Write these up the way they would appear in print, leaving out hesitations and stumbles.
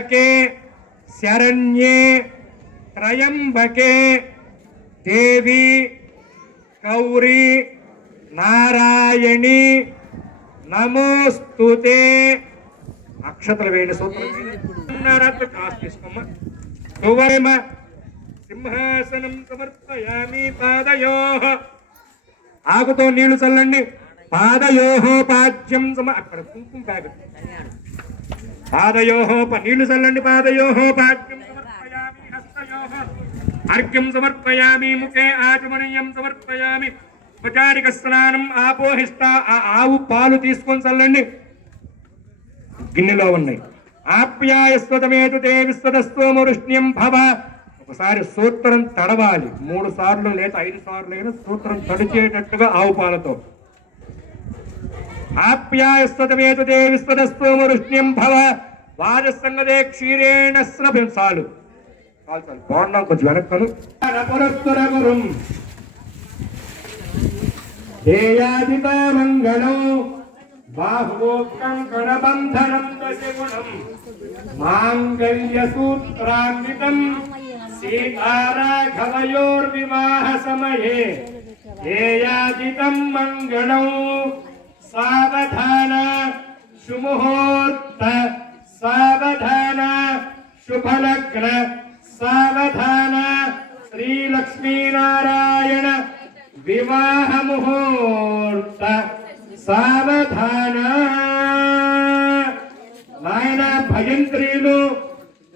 त्र्यंबके शरण्ये त्र्यंबके देवी गौरी नारायणी नमोस्तुते अक्षतल वेण सूत्रम सिंहासनं समर्पयामि पादयोः आगुतो नीळु चल्लंడి पादयोः पाद्यं सम अक्कड కుంకుమ ప్యాకెట్ पादयोः नीळु चल्लंడి पादयोः पाद्यं समर्पयामि हस्तयोः अर्घ्यं समर्पयामि मुखे आचमनीयं समर्पयामि उपचारिक स्नानं आपोहिस्ता ఆవు పాలు తీసుకొని చల్లండి గిన్నెలో ఉన్నాయి ఆప్యాయస్వతమేతు తే విశ్వదస్తోమరుష్ణ్యం భవ ఒకసారి సూత్రం తడవాలి 3 సార్లు లేదా 5 సార్లు అయినా సూత్రం తడిచేటట్టుగా ఆవు పాలతో ఆప్యాయస్వతమేతు తే విశ్వదస్తోమరుష్ణ్యం భవ వాజసంగదే క్షీరేణ స్నభించాలు కాల్చాలి బాగున్నాం కొంచెం వెనక్కను పరస్పరగురం ధ్యేయాదిత మంగళం बाहुकङ्कणबन्धनं दशगुणं माङ्गल्यसूत्रान्वितं सीताराघवयोर्विवाहसमये ध्येयादितं मङ्गलं सावधान शुमुहूर्त सावधान शुभलग्न सावधान श्रीलक्ष्मीनारायण विवाहमुहूर्त सावधान नायना भजंत्रीलु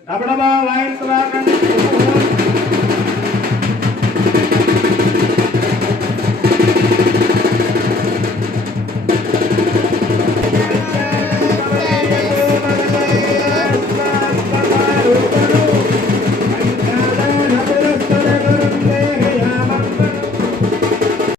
डबडबा वाయించవాకండి